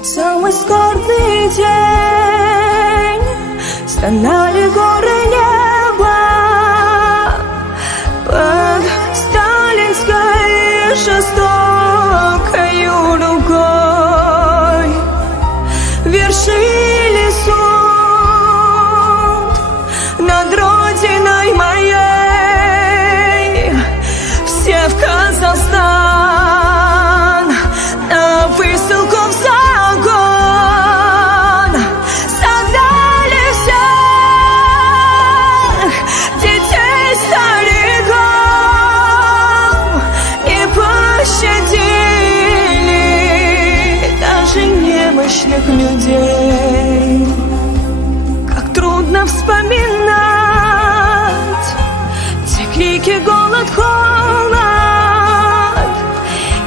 тот самый скорбный день стонали горы неба под сталинской жестокою рукой. Вершили суд над родиной моей. Все в Казахстан на высылку в загон. Согнали всех детей, стариков, и пощадили даже немощных людей. Как трудно вспоминать те крики, голод, холод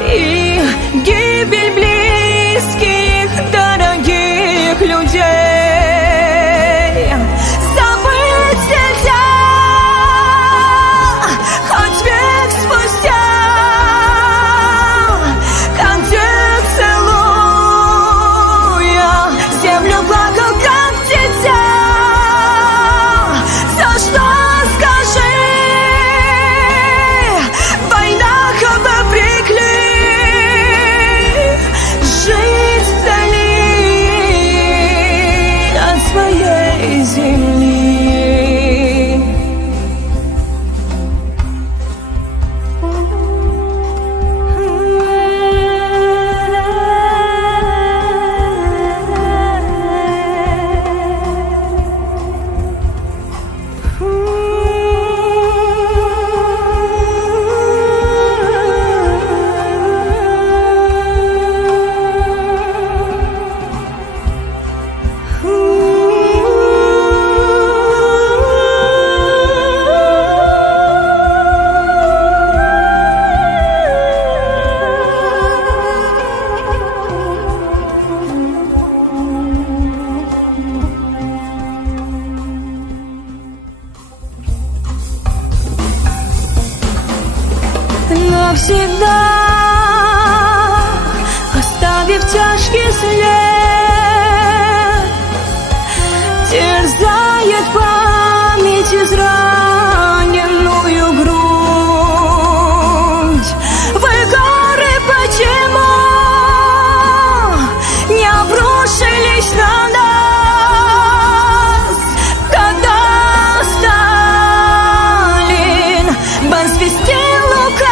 и гибель близких, дорогих людей. Забыть нельзя, хоть век спустя, как дед, целуя землю, плакал, как дитя. За что, скажи, в войнах обрекли жить вдали от своей земли? Навсегда оставив тяжкий след, терзает память израненную грудь. Вы, горы, почему не обрушились на нас, когда Сталин возвестил указ?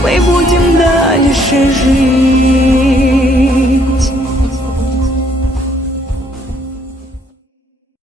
Мы будем дальше жить.